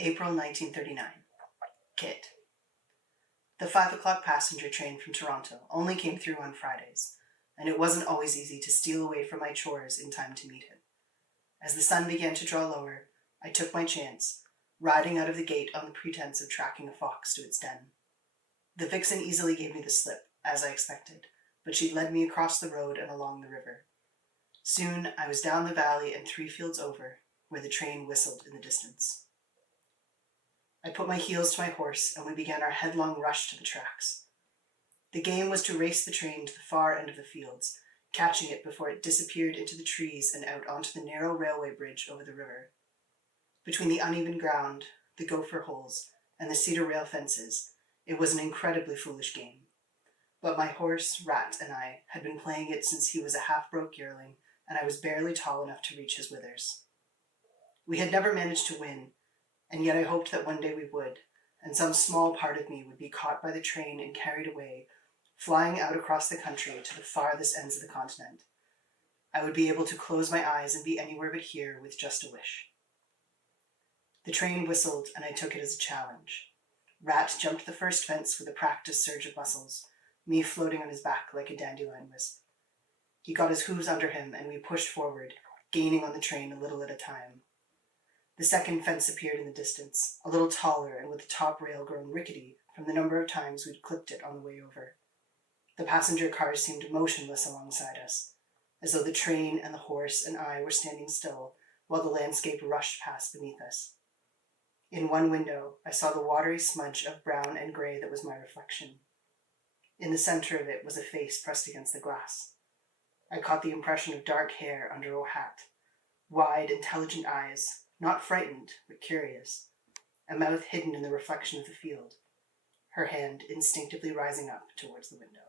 April 1939. Kit. The 5 o'clock passenger train from Toronto only came through on Fridays, and it wasn't always easy to steal away from my chores in time to meet it. As the sun began to draw lower, I took my chance, riding out of the gate on the pretense of tracking a fox to its den. The vixen easily gave me the slip, as I expected, but she led me across the road and along the river. Soon I was down the valley and 3 fields over, where the train whistled in the distance. I put my heels to my horse, and we began our headlong rush to the tracks. The game was to race the train to the far end of the fields, catching it before it disappeared into the trees and out onto the narrow railway bridge over the river. Between the uneven ground, the gopher holes, and the cedar rail fences, it was an incredibly foolish game. But my horse, Rat, and I had been playing it since he was a half-broke yearling, and I was barely tall enough to reach his withers. We had never managed to win, and yet I hoped that one day we would, and some small part of me would be caught by the train and carried away, flying out across the country to the farthest ends of the continent. I would be able to close my eyes and be anywhere but here with just a wish. The train whistled, and I took it as a challenge. Rat jumped the first fence with a practiced surge of muscles, me floating on his back like a dandelion wisp. He got his hooves under him, and we pushed forward, gaining on the train a little at a time. The second fence appeared in the distance, a little taller and with the top rail grown rickety from the number of times we'd clipped it on the way over. The passenger cars seemed motionless alongside us, as though the train and the horse and I were standing still while the landscape rushed past beneath us. In one window, I saw the watery smudge of brown and grey that was my reflection. In the center of it was a face pressed against the glass. I caught the impression of dark hair under a hat, wide, intelligent eyes, not frightened, but curious, a mouth hidden in the reflection of the field, her hand instinctively rising up towards the window.